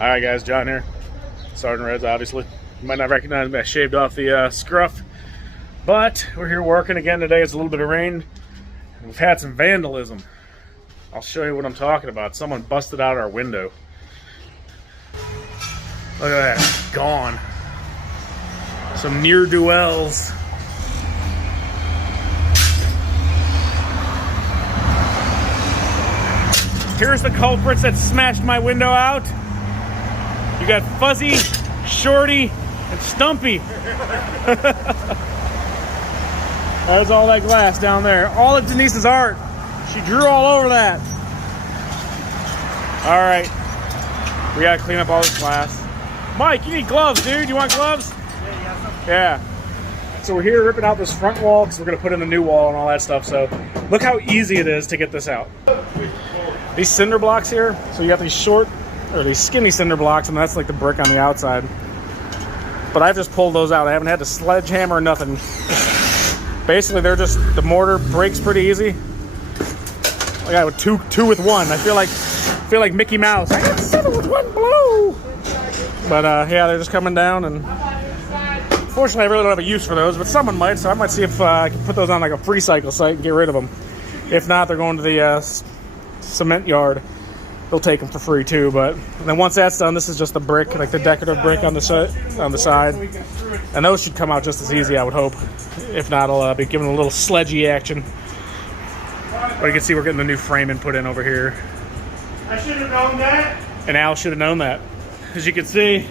Alright guys, John here. Sergeant Reds, obviously. You might not recognize me, I shaved off the scruff. But we're here working again today. It's a little bit of rain. We've had some vandalism. I'll show you what I'm talking about. Someone busted out our window. Look at that, gone. Some ne'er-do-wells. Here's the culprits that smashed my window out. You got Fuzzy, Shorty, and Stumpy. There's all that glass down there. All of Denise's art. She drew all over that. All right, we gotta clean up all this glass. Mike, you need gloves, dude. You want gloves? Yeah, you got some? Yeah. So we're here ripping out this front wall because we're gonna put in the new wall and all that stuff. So look how easy it is to get this out. These cinder blocks here, so you have these short, or these skinny cinder blocks, and that's like the brick on the outside. But I've just pulled those out. I haven't had to sledgehammer or nothing. Basically, they're just, the mortar breaks pretty easy. I got two with one. I feel like Mickey Mouse. I got 7 with 1 blow. But yeah, they're just coming down, and fortunately, I really don't have a use for those, but someone might, so I might see if I can put those on like a free cycle site and get rid of them. If not, they're going to the cement yard. They'll take them for free too. But then once that's done, this is just the brick, like the decorative brick on the side, and those should come out just as easy, I would hope. If not, I'll be giving a little sledgy action. But you can see we're getting the new framing put in over here. I should have known that. And Al should have known that. As you can see,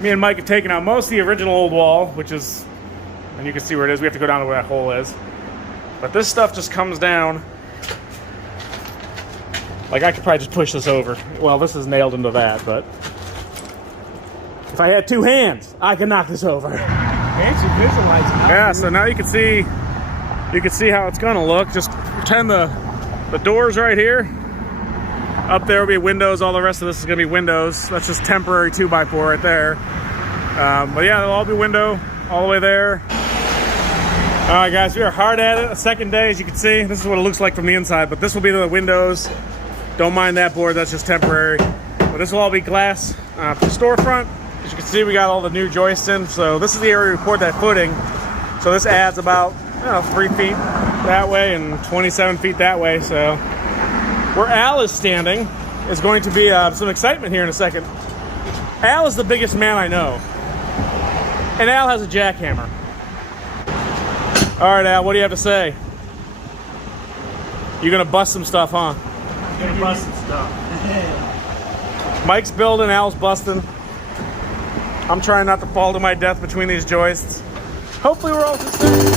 me and Mike have taken out most of the original old wall, which is, and you can see where it is. We have to go down to where that hole is. But this stuff just comes down. Like, I could probably just push this over. Well, this is nailed into that, but if I had 2 hands, I could knock this over. Yeah, so now you can see how it's gonna look. Just pretend the doors right here. Up there will be windows. All the rest of this is gonna be windows. That's just temporary 2x4 right there. But yeah, they'll all be window all the way there. All right, guys, we are hard at it. A second day, as you can see. This is what it looks like from the inside, but this will be the windows. Don't mind that board, that's just temporary. But this will all be glass for the storefront. As you can see, we got all the new joists in. So this is the area we poured that footing. So this adds about 3 feet that way and 27 feet that way. So where Al is standing is going to be some excitement here in a second. Al is the biggest man I know. And Al has a jackhammer. All right, Al, what do you have to say? You're gonna bust some stuff, huh? I'm gonna bust some stuff. Mike's building, Al's busting. I'm trying not to fall to my death between these joists. Hopefully we're all successful.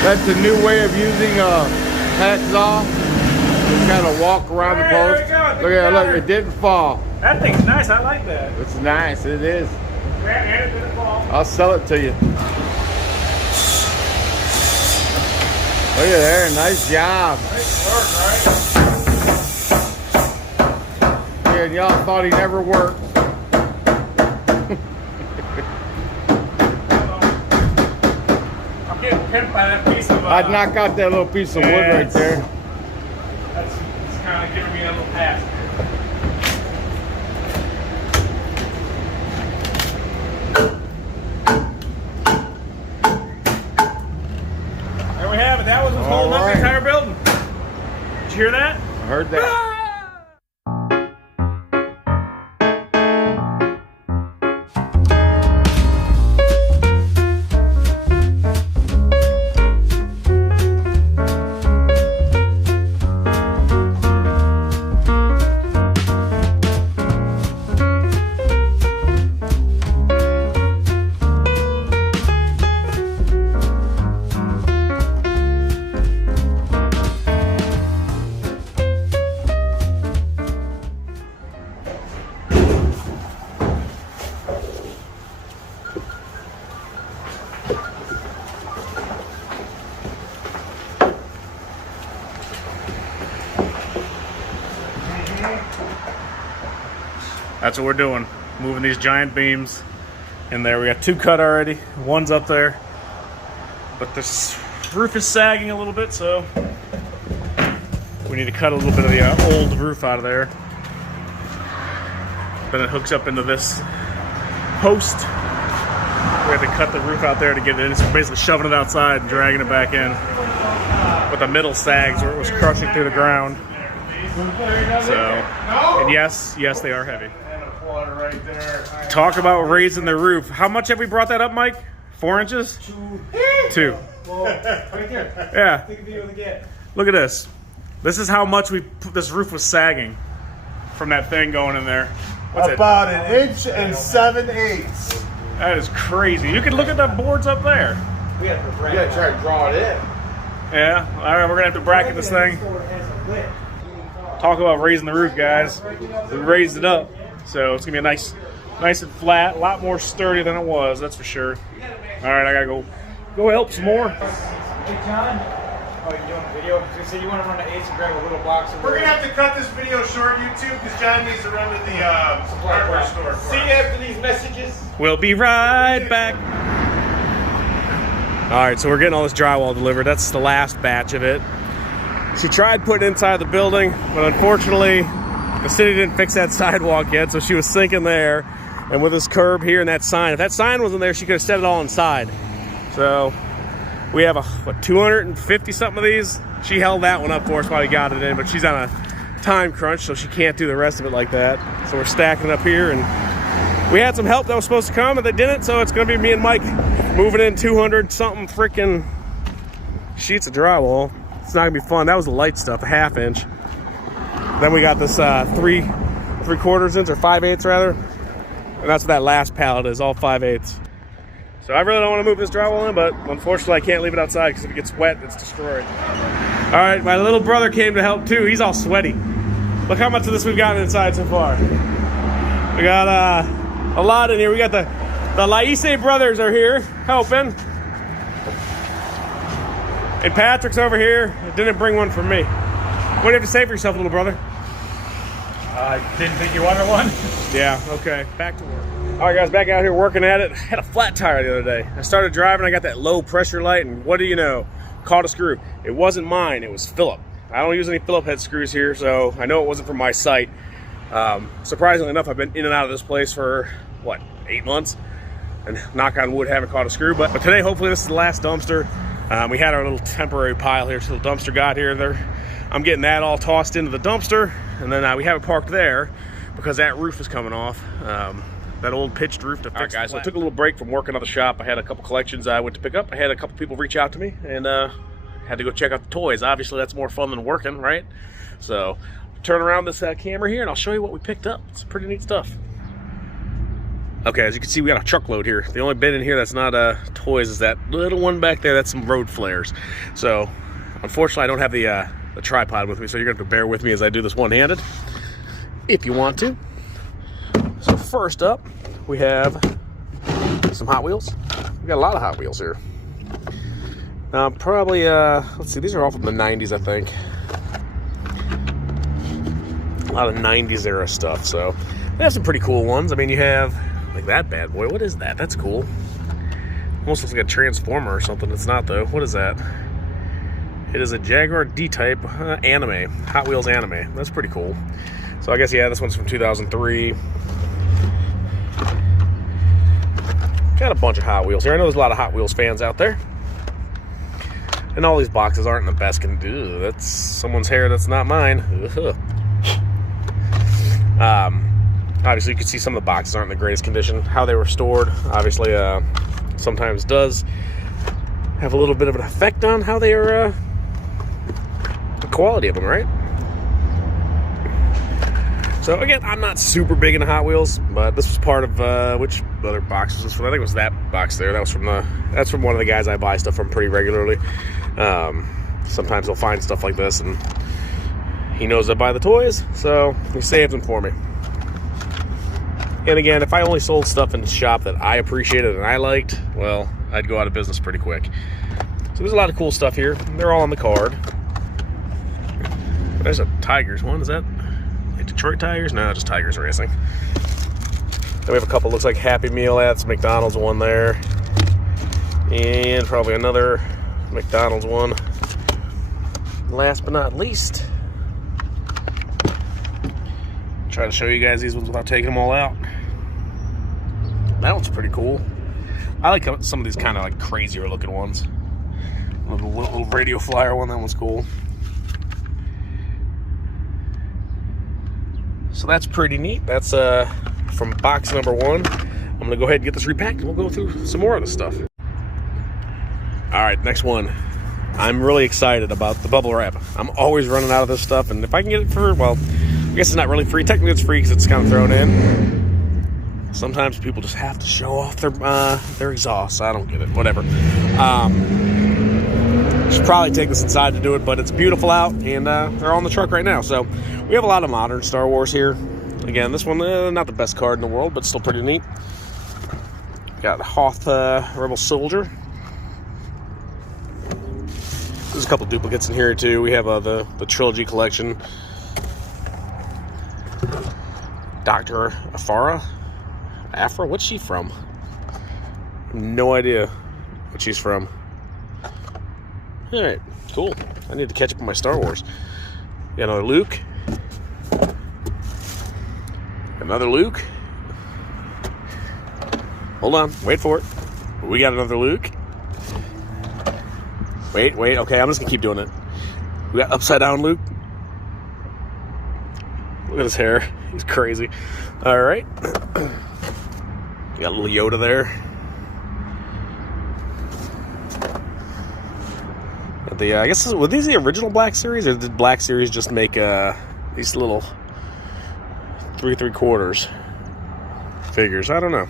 That's a new way of using a hacksaw. Just kind of walk around the post. Look at it, look, it didn't fall. That thing's nice, I like that. It's nice, it is. And it didn't fall. I'll sell it to you. Look at there, nice job. Nice work, right? Yeah, and y'all thought he never worked. I'm getting pimped by that piece of... I'd knock out that little piece of wood right there. That's kind of giving me a little pass. There we have it. That was what's holding up the entire building. Did you hear that? I heard that. That's what we're doing. Moving these giant beams in there. We got 2 cut already. One's up there. But this roof is sagging a little bit, so we need to cut a little bit of the old roof out of there. Then it hooks up into this post. We have to cut the roof out there to get it in. It's basically shoving it outside and dragging it back in. But the middle sags where it was crushing through the ground. So, and yes, they are heavy. Talk about raising the roof. How much have we brought that up, Mike? 4 inches? 2. Well, right there. Yeah. Take a video of the gap. Look at this. This is how much this roof was sagging from that thing going in there. What's About 1 inch and 7/8. That is crazy. You can look at the boards up there. We gotta put You bracket. gotta try to draw it in. Yeah. All right, we're gonna have to bracket this thing. Talk about raising the roof, guys. We raised it up, so it's gonna be nice and flat, a lot more sturdy than it was. That's for sure. All right, I gotta go help some more. Hey, John. Oh, you doing a video? You said you want to run to Ace and grab a little box of We're gonna have to cut this video short, YouTube, because John needs to run to the hardware store. See you after these messages. We'll be right back. All right, so we're getting all this drywall delivered. That's the last batch of it. She tried putting it inside the building, but unfortunately, the city didn't fix that sidewalk yet, so she was sinking there. And with this curb here and that sign, if that sign wasn't there, she could have set it all inside. So we have 250 something of these. She held that one up for us while we got it in, but she's on a time crunch, so she can't do the rest of it like that. So we're stacking it up here, and we had some help that was supposed to come, and they didn't. So it's gonna be me and Mike moving in 200 something freaking sheets of drywall. It's not gonna be fun. That was the light stuff, a 1/2 inch. Then we got this 3/4 inch or 5/8 rather, and that's what that last pallet is, all 5/8. So I really don't want to move this drywall in, but unfortunately I can't leave it outside because if it gets wet, it's destroyed. All right, my little brother came to help too. He's all sweaty. Look how much of this we've gotten inside so far. We got a lot in here. We got the Laise brothers are here helping. And Patrick's over here. Didn't bring one for me. What do you have to say for yourself, little brother? I didn't think you wanted one. Yeah, okay. Back to work. All right, guys, back out here working at it. I had a flat tire the other day. I started driving, I got that low pressure light, and what do you know? Caught a screw. It wasn't mine, it was Phillip. I don't use any Phillip head screws here, so I know it wasn't from my site. Surprisingly enough, I've been in and out of this place for, 8 months? And knock on wood, haven't caught a screw. But today, hopefully, this is the last dumpster. We had our little temporary pile here, so the dumpster got here. I'm getting that all tossed into the dumpster, and then we have it parked there because that roof is coming off. That old pitched roof to fix. All right, guys, so I took a little break from working on the shop. I had a couple collections I went to pick up. I had a couple people reach out to me, and had to go check out the toys. Obviously, that's more fun than working, right? So, turn around this camera here, and I'll show you what we picked up. It's pretty neat stuff. Okay, as you can see, we got a truckload here. The only bit in here that's not toys is that little one back there. That's some road flares. So, unfortunately, I don't have the tripod with me, so you're gonna have to bear with me as I do this one-handed, if you want to. So first up, we have some Hot Wheels. We got a lot of Hot Wheels here. Probably, let's see, these are all from the 90s, I think. A lot of 90s era stuff, so we have some pretty cool ones. I mean, you have, like that bad boy. What is that? That's cool. Almost looks like a Transformer or something. It's not, though. What is that? It is a Jaguar D-Type anime. Hot Wheels anime. That's pretty cool. So I guess, yeah, this one's from 2003. Got a bunch of Hot Wheels here. I know there's a lot of Hot Wheels fans out there. And all these boxes aren't in the best condition. That's someone's hair that's not mine. Obviously, you can see some of the boxes aren't in the greatest condition. How they were stored, obviously, sometimes does have a little bit of an effect on how they are, the quality of them, right? So again, I'm not super big into Hot Wheels, but this was part of which other box was this from? I think it was that box there. That's from one of the guys I buy stuff from pretty regularly. Sometimes he'll find stuff like this, and he knows I buy the toys, so he saves them for me. And again, if I only sold stuff in the shop that I appreciated and I liked, well, I'd go out of business pretty quick. So there's a lot of cool stuff here. They're all on the card. There's a Tigers one. Is that Like Detroit Tigers? No, just Tigers Racing. Then we have a couple, looks like Happy Meal ads, McDonald's one there. And probably another McDonald's one. Last but not least, try to show you guys these ones without taking them all out. That one's pretty cool. I like some of these kind of like crazier looking ones. Little radio flyer one, that one's cool. So that's pretty neat. That's from box number 1. I'm gonna go ahead and get this repacked and we'll go through some more of this stuff. All right, next one. I'm really excited about the bubble wrap. I'm always running out of this stuff, and if I can get it for, well, I guess it's not really free. Technically it's free because it's kind of thrown in. Sometimes people just have to show off their exhaust. I don't get it, whatever. Should probably take this inside to do it, but it's beautiful out, and they're on the truck right now. So we have a lot of modern Star Wars here. Again, this one, not the best card in the world, but still pretty neat. Got Hoth Rebel Soldier. There's a couple duplicates in here too. We have the trilogy collection. Dr. Afra? What's she from? No idea what she's from. Alright, cool. I need to catch up on my Star Wars. Got another Luke. Another Luke. Hold on, wait for it. We got another Luke. Wait, okay, I'm just gonna keep doing it. We got upside down Luke. Look at his hair, he's crazy. Alright. Got a little Yoda there. I guess, were these the original Black Series, or did Black Series just make these little 3 3/4 figures? I don't know.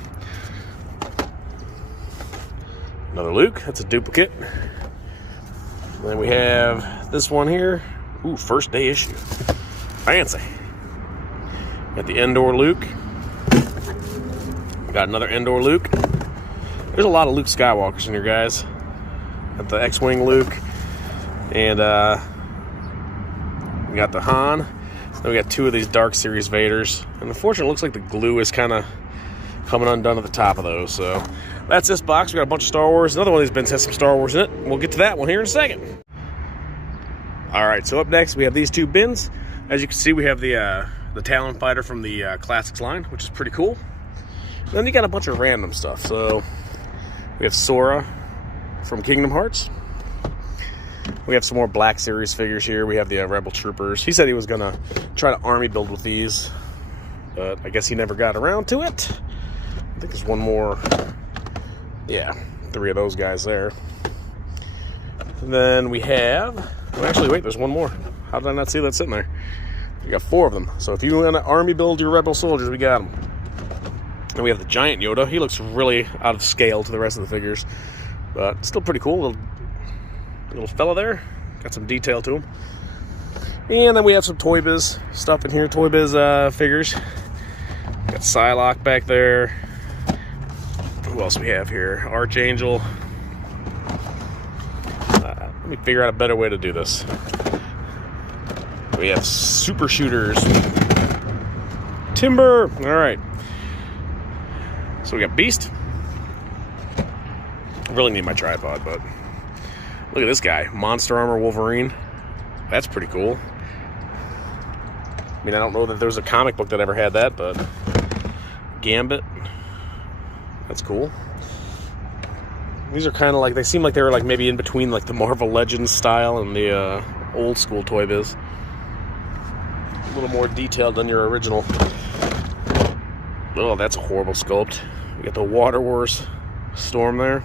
Another Luke, that's a duplicate. And then we have this one here. Ooh, first day issue. Fancy. Got the Endor Luke. Got another Endor Luke. There's a lot of Luke Skywalkers in here, guys. Got the X-Wing Luke. And we got the Han. Then we got 2 of these Dark Series Vaders. And unfortunately, it looks like the glue is kind of coming undone at the top of those. So that's this box. We got a bunch of Star Wars. Another one of these bins has some Star Wars in it. We'll get to that one here in a second. All right, so up next we have these 2 bins. As you can see, we have the Talon Fighter from the Classics line, which is pretty cool. And then you got a bunch of random stuff. So we have Sora from Kingdom Hearts. We have some more Black Series figures here. We have the Rebel Troopers. He said he was going to try to army build with these, but I guess he never got around to it. I think there's one more. Yeah, 3 of those guys there. And then we have, well, actually, wait, there's one more. How did I not see that sitting there? We got 4 of them. So if you want to army build your Rebel soldiers, we got them. And we have the giant Yoda. He looks really out of scale to the rest of the figures, but still pretty cool. Little fella there. Got some detail to him. And then we have some Toy Biz stuff in here. Toy Biz figures. Got Psylocke back there. Who else we have here? Archangel. Let me figure out a better way to do this. We have Super Shooters. Timber. Alright. So we got Beast. I really need my tripod, but look at this guy. Monster Armor Wolverine. That's pretty cool. I mean, I don't know that there was a comic book that ever had that, but Gambit. That's cool. These are kind of like, they seem like they were like maybe in between like the Marvel Legends style and the old school Toy Biz. A little more detailed than your original. Oh, that's a horrible sculpt. We got the Water Wars Storm there.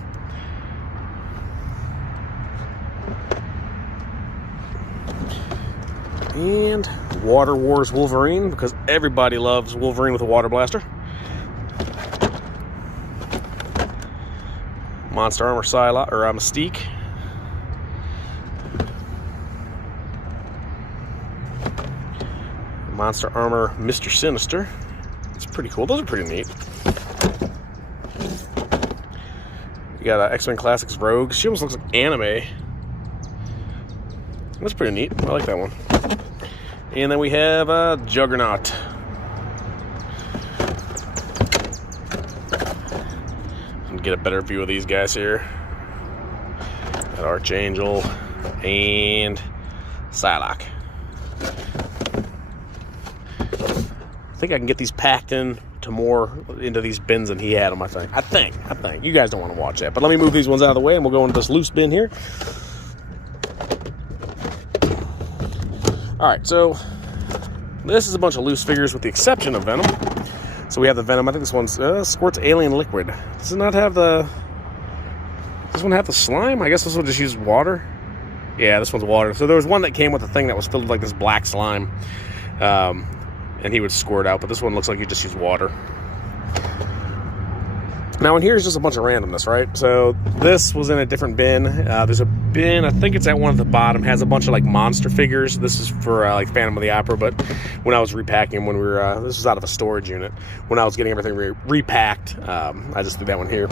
And Water Wars Wolverine, because everybody loves Wolverine with a water blaster. Monster Armor Psylocke, or Mystique. Monster Armor Mr. Sinister. It's pretty cool. Those are pretty neat. You got X-Men Classics Rogue. She almost looks like anime. That's pretty neat. I like that one. And then we have Juggernaut. Get a better view of these guys here. Got Archangel and Psylocke. I think I can get these packed into these bins than he had them, I think. You guys don't want to watch that. But let me move these ones out of the way and we'll go into this loose bin here. Alright, so this is a bunch of loose figures with the exception of Venom. So we have the Venom. I think this one's squirts alien liquid. Does it not have the... Does this one have the slime? I guess this one just uses water. Yeah, this one's water. So there was one that came with a thing that was filled with like this black slime. And he would squirt out. But this one looks like you just use water. Now in here is just a bunch of randomness, right? So this was in a different bin. There's a bin, I think it's at one at the bottom, has a bunch of like monster figures. This is for like Phantom of the Opera, but when I was repacking, when we were, this was out of a storage unit. When I was getting everything repacked, I just threw that one here.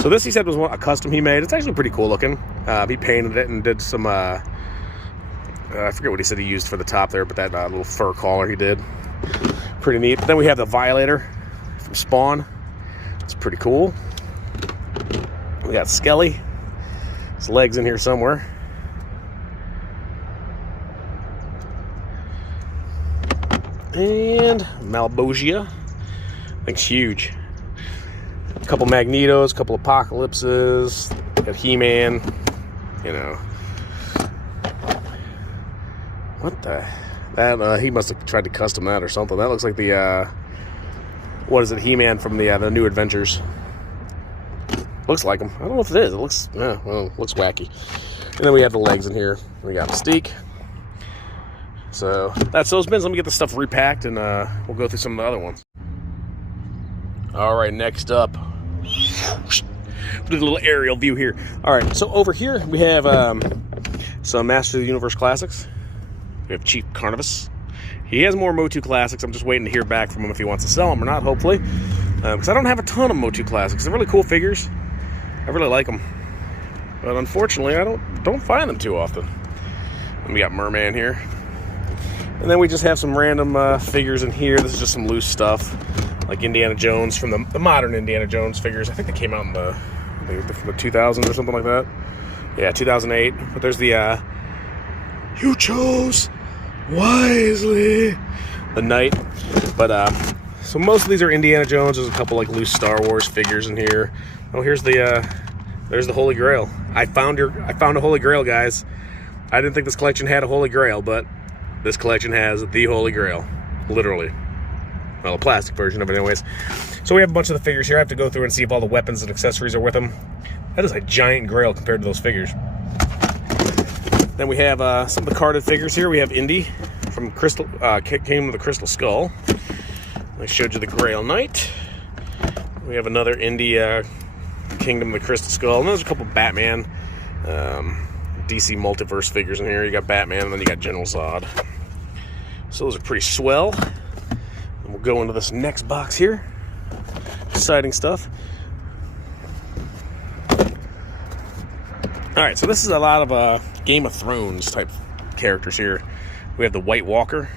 So this he said was a custom he made. It's actually pretty cool looking. He painted it and did some, I forget what he said he used for the top there, but that little fur collar he did. Pretty neat. But then we have the Violator from Spawn. It's pretty cool. We got Skelly. His legs in here somewhere. And Malbogia. I think it's huge. A couple Magnetos, a couple Apocalypses. Got He-Man. You know. What the? That he must have tried to custom that or something. That looks like the what is it? He-Man from the New Adventures. Looks like him. I don't know if it is. It looks, well, it looks wacky. And then we have the legs in here. We got Mystique. So that's those bins. Let me get the stuff repacked, and we'll go through some of the other ones. All right, next up, a little aerial view here. All right, so over here we have some Master of the Universe classics. We have Chief Carnivus. He has more MOTU classics. I'm just waiting to hear back from him if he wants to sell them or not, hopefully. Because I don't have a ton of MOTU classics. They're really cool figures. I really like them. But unfortunately, I don't find them too often. And we got Merman here. And then we just have some random figures in here. This is just some loose stuff. Like Indiana Jones from the modern Indiana Jones figures. I think they came out in the 2000s or something like that. Yeah, 2008. But there's the... You chose... wisely the Knight. But so most of these are Indiana Jones. There's a couple like loose Star Wars figures in here. Oh, here's the there's the Holy Grail. I found a Holy Grail, guys. I didn't think this collection had a Holy Grail, but this collection has the Holy Grail, literally. Well, a plastic version of it anyways. So we have a bunch of the figures here. I have to go through and see if all the weapons and accessories are with them. That is a giant grail compared to those figures. Then we have some of the carded figures here. We have Indy from Crystal, came with the Crystal Skull. I showed you the Grail Knight. We have another Indy Kingdom of the Crystal Skull. And there's a couple Batman, DC Multiverse figures in here. You got Batman, and then you got General Zod. So those are pretty swell. And we'll go into this next box here. Exciting stuff. Alright, so this is a lot of Game of Thrones type characters here. We have the White Walker.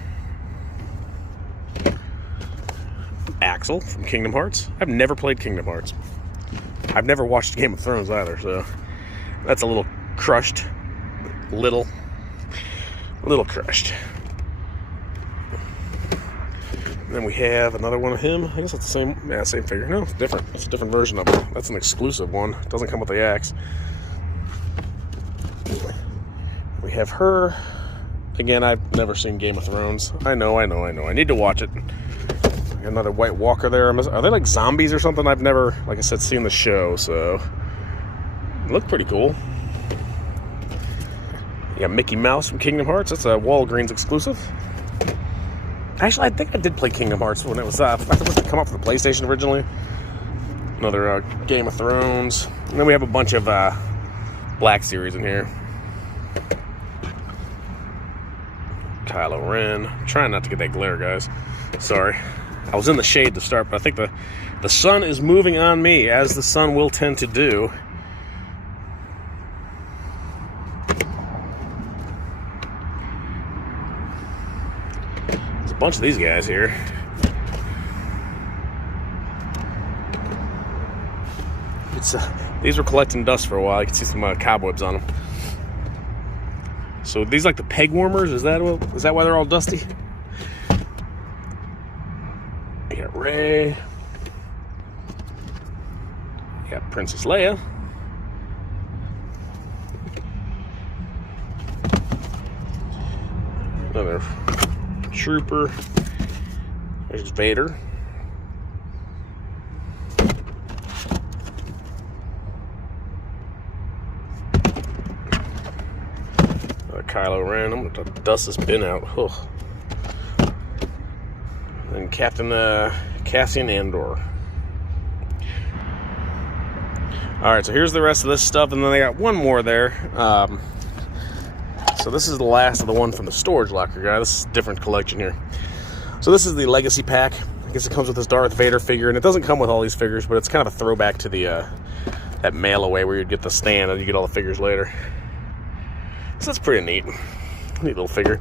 Axel from Kingdom Hearts. I've never played Kingdom Hearts. I've never watched Game of Thrones either, so that's a little crushed. Little crushed. And then we have another one of him. I guess it's the same figure. No, it's different. It's a different version of it. That's an exclusive one. It doesn't come with the axe. We have her. Again, I've never seen Game of Thrones. I know. I need to watch it. Another White Walker there. Are they like zombies or something? I've never, like I said, seen the show, so they look pretty cool. You got Mickey Mouse from Kingdom Hearts. That's a Walgreens exclusive. Actually, I think I did play Kingdom Hearts when it was, I think it was to come up for the PlayStation originally. Another Game of Thrones. And then we have a bunch of Black Series in here. Kylo Ren. I'm trying not to get that glare, guys. Sorry. I was in the shade to start, but I think the sun is moving on me, as the sun will tend to do. a bunch of these guys here. It's these were collecting dust for a while. You can see some cobwebs on them. So these like the peg warmers? Is that why they're all dusty? You got Ray. You got Princess Leia. Another trooper. There's Vader. Kylo Ren. I'm gonna dust this bin out. Ugh. And Captain Cassian Andor. Alright, so here's the rest of this stuff, and then they got one more there. So this is the last of the one from the storage locker guy. This is a different collection here. So this is the Legacy Pack. I guess it comes with this Darth Vader figure, and it doesn't come with all these figures, but it's kind of a throwback to the that mail away where you'd get the stand and you get all the figures later. So that's pretty neat. Neat little figure.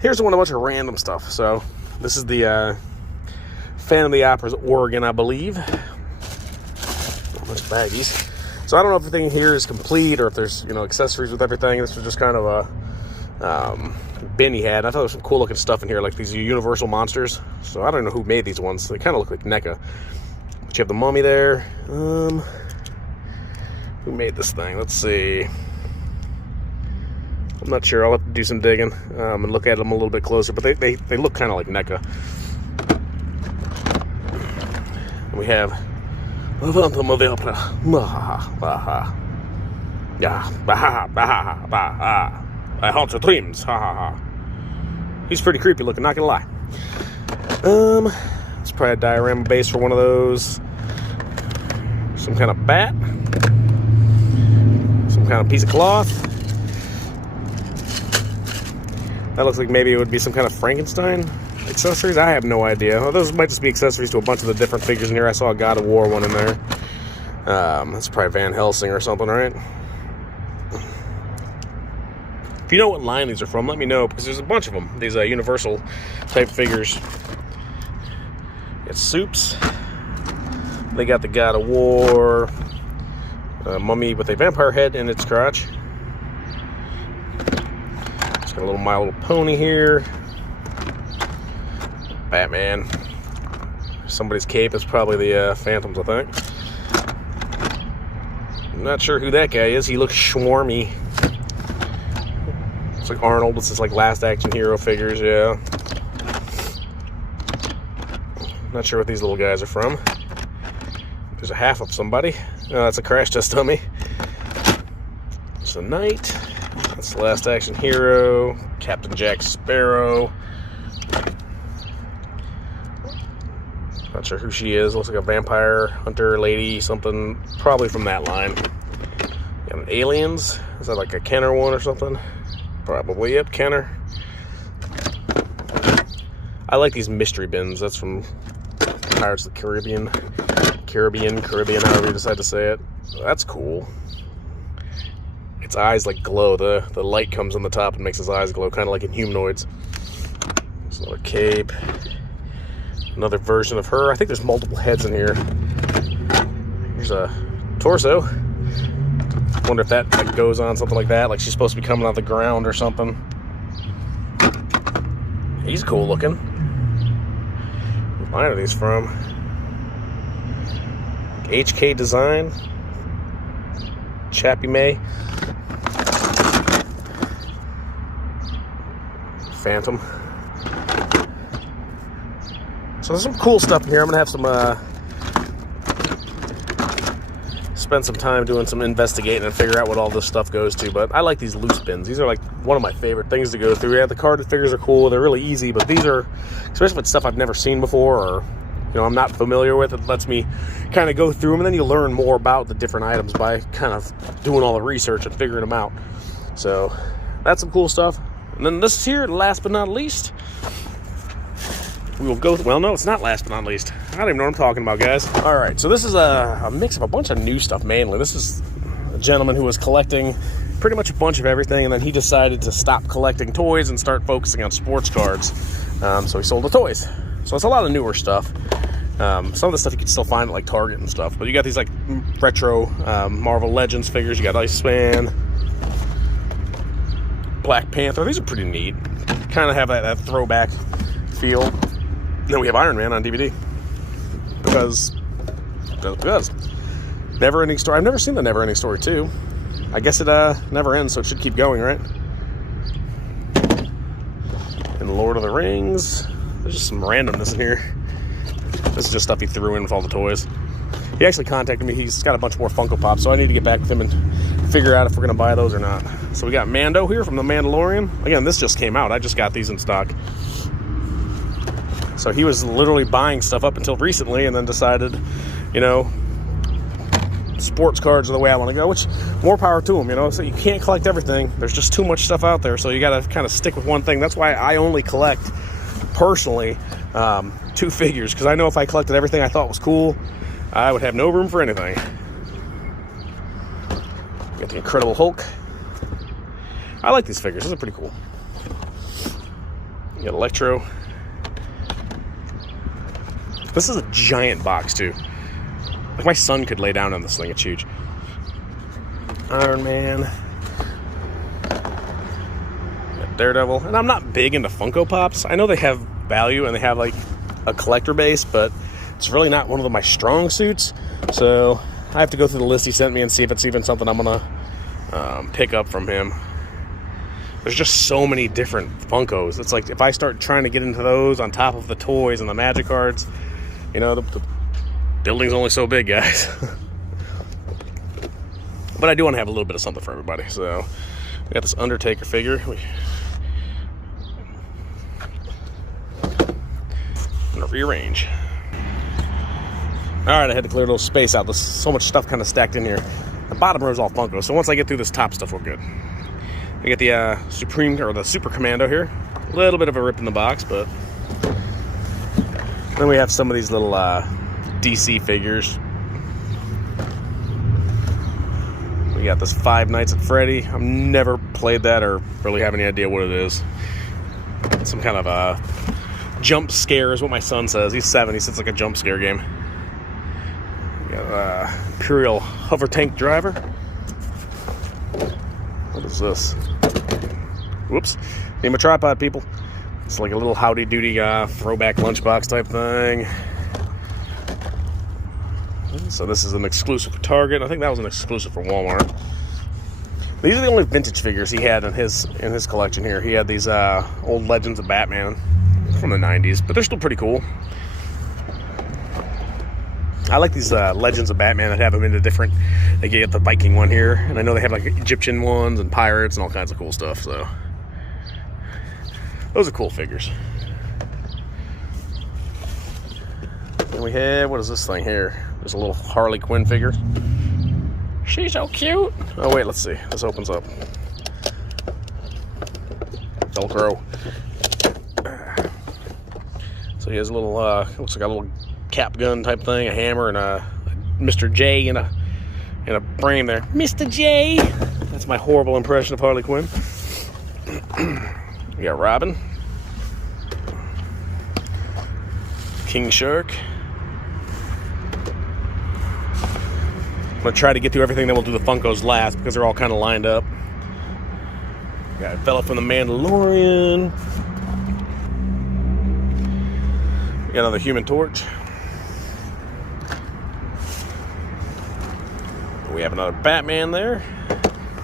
Here's one, a bunch of random stuff. So this is the Phantom of the Opera's Oregon, I believe. A bunch of baggies. So I don't know if everything here is complete or if there's, you know, accessories with everything. This was just kind of a bin he had. I thought there was some cool looking stuff in here, like these Universal monsters. So I don't know who made these ones. They kind of look like NECA. But you have the mummy there. Who made this thing? Let's see. I'm not sure. I'll have to do some digging and look at them a little bit closer. But they look kind of like NECA. And we have Phantom of the Opera. Yeah. I haunt your dreams. He's pretty creepy looking, not gonna lie. It's probably a diorama base for one of those. Some kind of bat. Some kind of piece of cloth. That looks like maybe it would be some kind of Frankenstein accessories. I have no idea. Well, those might just be accessories to a bunch of the different figures in here. I saw a God of War one in there. That's probably Van Helsing or something, right? If you know what line these are from, let me know, because there's a bunch of them. These Universal type figures. It's Soups. They got the God of War mummy with a vampire head in its crotch. Got a little My Little Pony here. Batman. Somebody's cape is probably the Phantoms, I think. I'm not sure who that guy is. He looks swarmy. It's like Arnold. This is like Last Action Hero figures, yeah. Not sure what these little guys are from. There's a half of somebody. Oh, that's a crash test dummy. It's a knight. That's the Last Action Hero, Captain Jack Sparrow. Not sure who she is. Looks like a vampire hunter lady, something probably from that line. You got Aliens. Is that like a Kenner one or something? Probably, yep, Kenner. I like these mystery bins. That's from Pirates of the Caribbean, however you decide to say it. That's cool. Its eyes like glow. The light comes on the top and makes his eyes glow, kind of like in Humanoids. There's another cape. Another version of her. I think there's multiple heads in here. Here's a torso. Wonder if that like goes on something like that, like she's supposed to be coming out of the ground or something. He's cool looking. What line are these from? HK Design. Chappie May. Phantom. So there's some cool stuff in here. I'm gonna have some spend some time doing some investigating and figure out what all this stuff goes to. But I like these loose bins. These are like one of my favorite things to go through. Yeah, the carded figures are cool. They're really easy, but these are, especially if it's stuff I've never seen before or you know I'm not familiar with, it lets me kind of go through them, and then you learn more about the different items by kind of doing all the research and figuring them out. So that's some cool stuff. And then this is here, last but not least. We will go, well, no, it's not last but not least. I don't even know what I'm talking about, guys. All right, so this is a mix of a bunch of new stuff, mainly. This is a gentleman who was collecting pretty much a bunch of everything, and then he decided to stop collecting toys and start focusing on sports cards. So he sold the toys. So it's a lot of newer stuff. Some of the stuff you can still find at like Target and stuff, but you got these like retro Marvel Legends figures. You got Iceman, Black Panther. These are pretty neat. Kind of have that throwback feel. Then we have Iron Man on DVD because Never Ending Story. I've never seen the Never Ending Story 2. I guess it never ends, so it should keep going, right? And Lord of the Rings. There's just some randomness in here. This is just stuff he threw in with all the toys. He actually contacted me. He's got a bunch more Funko Pops, so I need to get back with him and figure out if we're going to buy those or not. So we got Mando here from The Mandalorian. Again, this just came out. I just got these in stock. So he was literally buying stuff up until recently and then decided, you know, sports cards are the way I want to go, which more power to him, you know. So you can't collect everything. There's just too much stuff out there, so you got to kind of stick with one thing. That's why I only collect, personally, 2 figures, because I know if I collected everything I thought was cool, I would have no room for anything. Got the Incredible Hulk. I like these figures. These are pretty cool. You got Electro. This is a giant box, too. Like, my son could lay down on this thing. It's huge. Iron Man. Got Daredevil. And I'm not big into Funko Pops. I know they have value and they have, like, a collector base, but it's really not one of my strong suits. So I have to go through the list he sent me and see if it's even something I'm going to pick up from him. There's just so many different Funkos. It's like if I start trying to get into those on top of the toys and the magic cards, you know, the building's only so big, guys. But I do want to have a little bit of something for everybody. So we got this Undertaker figure. I'm gonna rearrange. All right, I had to clear a little space out. There's so much stuff kind of stacked in here. The bottom row is all Funko, so once I get through this top stuff, we're good. We got the Supreme, or the Super Commando here. A little bit of a rip in the box, but then we have some of these little DC figures. We got this Five Nights at Freddy. I've never played that or really have any idea what it is. Some kind of a jump scare is what my son says. He's 7. He says it's like a jump scare game. We got Imperial Hover Tank Driver. What is this? Whoops. Need my tripod, people. It's like a little howdy doody throwback lunchbox type thing. So this is an exclusive for Target. I think that was an exclusive for Walmart. These are the only vintage figures he had in his collection here. He had these old Legends of Batman from the 90s, but they're still pretty cool. I like these Legends of Batman that have them into different. They get the Viking one here, and I know they have like Egyptian ones and pirates and all kinds of cool stuff. So those are cool figures. And we have, what is this thing here? There's a little Harley Quinn figure. She's so cute. Oh wait, let's see. This opens up. Velcro. So he has a little, looks like a little cap gun type thing, a hammer, and a Mr. J in a frame there. Mr. J. That's my horrible impression of Harley Quinn. We got Robin, King Shark. I'm gonna try to get through everything, then we'll do the Funkos last because they're all kind of lined up. We got a fella from the Mandalorian. We got another Human Torch. We have another Batman there.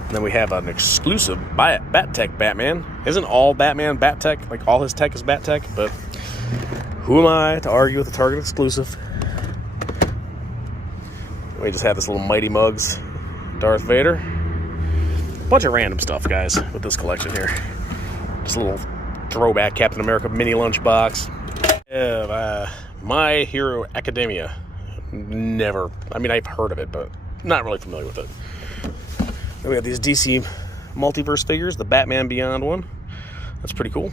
And then we have an exclusive Bat-Tech Batman. Isn't all Batman Bat-Tech? Like all his tech is Bat-Tech, but who am I to argue with a Target exclusive? We just have this little Mighty Mugs Darth Vader. Bunch of random stuff, guys, with this collection here. Just a little throwback Captain America mini lunchbox. My Hero Academia. Never, I mean, I've heard of it, but not really familiar with it. Then we have these DC Multiverse figures, the Batman Beyond one. That's pretty cool.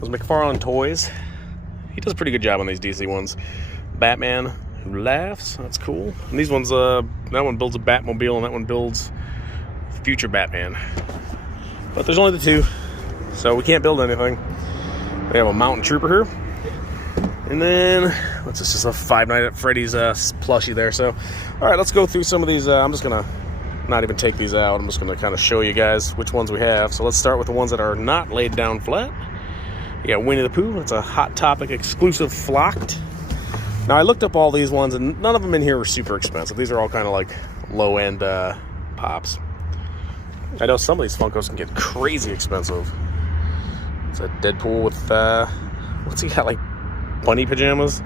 Those McFarlane toys. He does a pretty good job on these DC ones. Batman, who laughs. That's cool. And these ones, that one builds a Batmobile and that one builds future Batman. But there's only the two, so we can't build anything. We have a Mountain Trooper here. And then, what's this? Just a Five Nights at Freddy's plushie there. So, all right, let's go through some of these. I'm just going to not even take these out. I'm just going to kind of show you guys which ones we have. So let's start with the ones that are not laid down flat. You got Winnie the Pooh. It's a Hot Topic exclusive flocked. Now, I looked up all these ones, and none of them in here were super expensive. These are all kind of like low-end pops. I know some of these Funkos can get crazy expensive. It's a Deadpool with, what's he got, like bunny pajamas?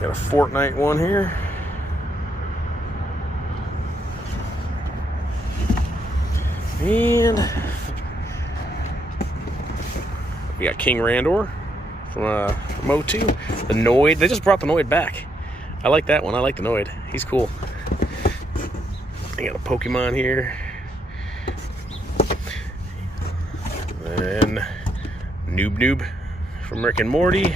Got a Fortnite one here. And we got King Randor from MOTU. The Noid. They just brought the Noid back. I like that one. I like the Noid. He's cool. I got a Pokemon here. And Noob from Rick and Morty.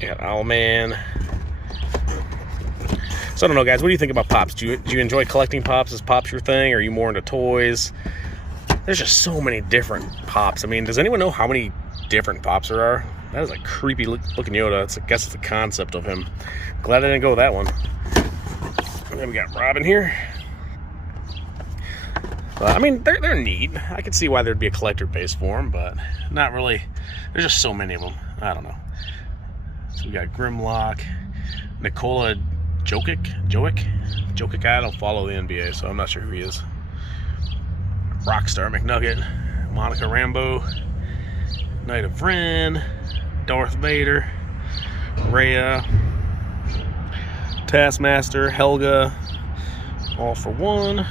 Got Owlman. So I don't know, guys. What do you think about pops? Do you enjoy collecting pops? Is pops your thing? Or are you more into toys? There's just so many different pops. I mean, does anyone know how many different pops there are? That is a creepy looking Yoda. I guess it's the concept of him. Glad I didn't go with that one. And then we got Robin here. I mean, they're neat. I can see why there'd be a collector base for them, but not really. There's just so many of them. I don't know. So we got Grimlock, Nikola Jokic. I don't follow the NBA, so I'm not sure who he is. Rockstar McNugget, Monica Rambeau, Knight of Ren, Darth Vader, Rhea, Taskmaster, Helga, All for One,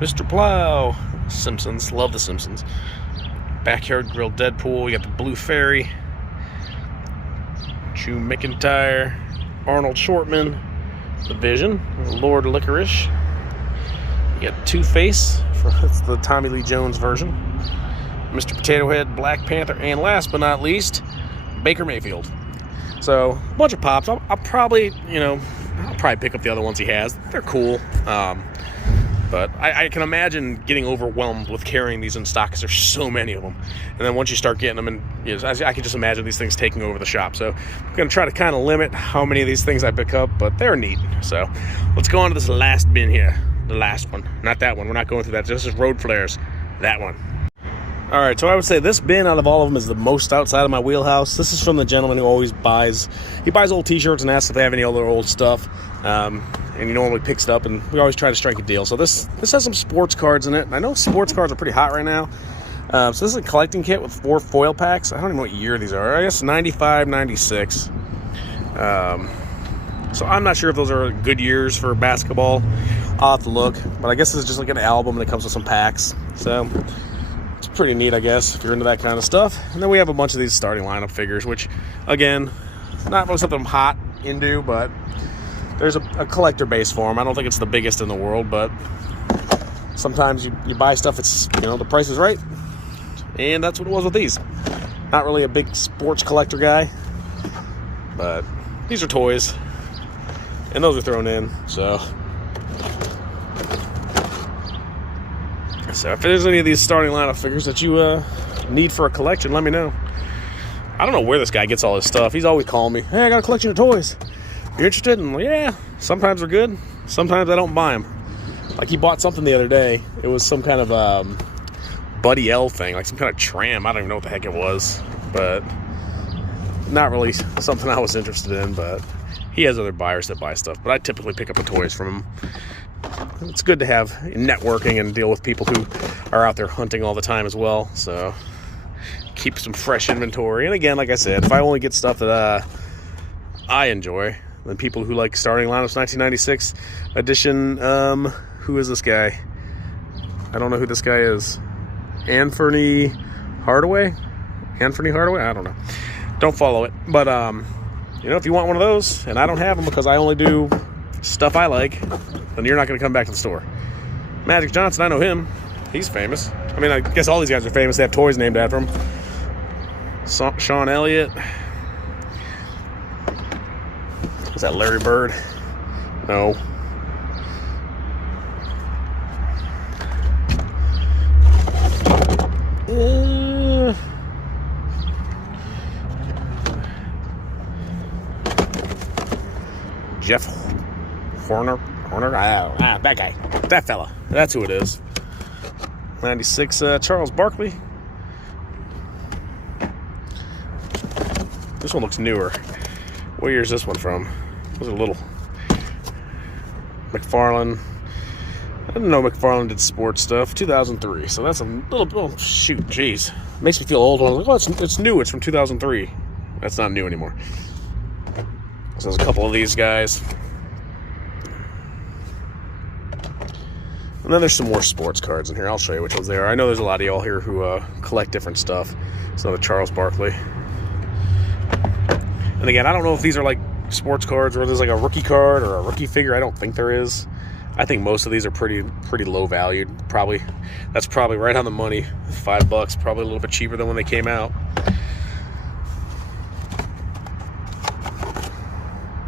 Mr. Plow, Simpsons, love the Simpsons, Backyard Grill Deadpool, we got the Blue Fairy, Drew McIntyre, Arnold Shortman, The Vision, Lord Licorice. You got Two-Face, that's the Tommy Lee Jones version. Mr. Potato Head, Black Panther, and last but not least, Baker Mayfield. So, a bunch of pops. I'll probably pick up the other ones he has. They're cool. But I can imagine getting overwhelmed with carrying these in stock because there's so many of them. And then once you start getting them, and I can just imagine these things taking over the shop. So I'm going to try to kind of limit how many of these things I pick up, but they're neat. So let's go on to this last bin here. The last one. Not that one. We're not going through that. This is Road Flares. That one. All right, so I would say this bin out of all of them is the most outside of my wheelhouse. This is from the gentleman who always buys old t-shirts and asks if they have any other old stuff. And he normally picks it up, and we always try to strike a deal. So this has some sports cards in it. I know sports cards are pretty hot right now. So this is a collecting kit with 4 foil packs. I don't even know what year these are. I guess 95, 96. So I'm not sure if those are good years for basketball. I'll have to look. But I guess this is just like an album, and it comes with some packs. So it's pretty neat, I guess, if you're into that kind of stuff. And then we have a bunch of these starting lineup figures, which, again, not really something I'm hot into, but there's a collector base for them. I don't think it's the biggest in the world, but sometimes you buy stuff, it's, the price is right. And that's what it was with these. Not really a big sports collector guy, but these are toys. And those are thrown in, so if there's any of these starting lineup figures that you need for a collection, let me know. I don't know where this guy gets all his stuff. He's always calling me, hey, I got a collection of toys. You're interested? And yeah, sometimes they're good. Sometimes I don't buy them. Like he bought something the other day. It was some kind of Buddy L thing, like some kind of tram. I don't even know what the heck it was, but not really something I was interested in. But he has other buyers that buy stuff. But I typically pick up the toys from him. It's good to have networking and deal with people who are out there hunting all the time as well. So keep some fresh inventory. And again, like I said, if I only get stuff that I enjoy, then people who like starting lineups 1996 edition, who is this guy? I don't know who this guy is. Anthony Hardaway? I don't know. Don't follow it. But, if you want one of those, and I don't have them because I only do stuff I like, then you're not going to come back to the store. Magic Johnson, I know him. He's famous. I mean, I guess all these guys are famous. They have toys named after him. Sean Elliott. Is that Larry Bird? No. Jeff Horner, that guy, that fella. That's who it is. 96 Charles Barkley. This one looks newer. What year is this one from? It was a little McFarlane. I didn't know McFarlane did sports stuff. 2003. So that's a little. Oh shoot, jeez, makes me feel old when I was like, oh, it's new. It's from 2003. That's not new anymore. So there's a couple of these guys. And then there's some more sports cards in here. I'll show you which ones they are. I know there's a lot of y'all here who collect different stuff. It's another Charles Barkley. And again, I don't know if these are like sports cards or there's like a rookie card or a rookie figure. I don't think there is. I think most of these are pretty low valued. Probably, that's probably right on the money. $5, probably a little bit cheaper than when they came out.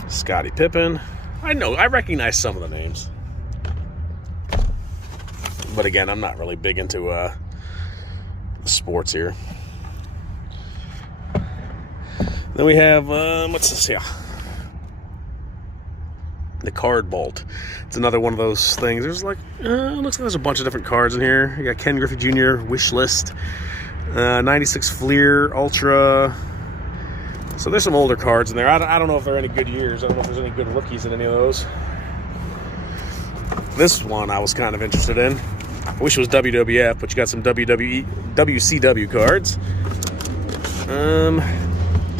Scottie Pippen. I recognize some of the names. But again, I'm not really big into sports here. Then we have, what's this here? The card vault. It's another one of those things. There's like, looks like there's a bunch of different cards in here. You got Ken Griffey Jr., Wish List, 96 Fleer, Ultra. So there's some older cards in there. I don't know if they're any good years. I don't know if there's any good rookies in any of those. This one I was kind of interested in. I wish it was WWF, but you got some WCW cards.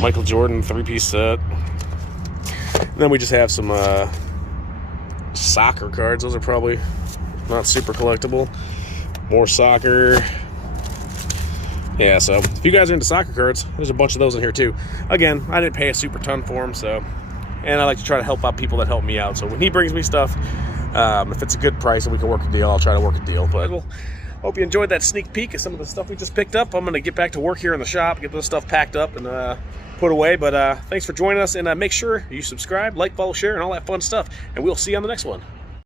Michael Jordan 3-piece set. And then we just have some soccer cards. Those are probably not super collectible. More soccer. Yeah, so if you guys are into soccer cards, there's a bunch of those in here too. Again, I didn't pay a super ton for them, so, and I like to try to help out people that help me out. So when he brings me stuff, if it's a good price and we can work a deal, I'll try to work a deal. But we'll hope you enjoyed that sneak peek of some of the stuff we just picked up. I'm going to get back to work here in the shop, get this stuff packed up and put away. But thanks for joining us, and make sure you subscribe, like, follow, share, and all that fun stuff. And we'll see you on the next one.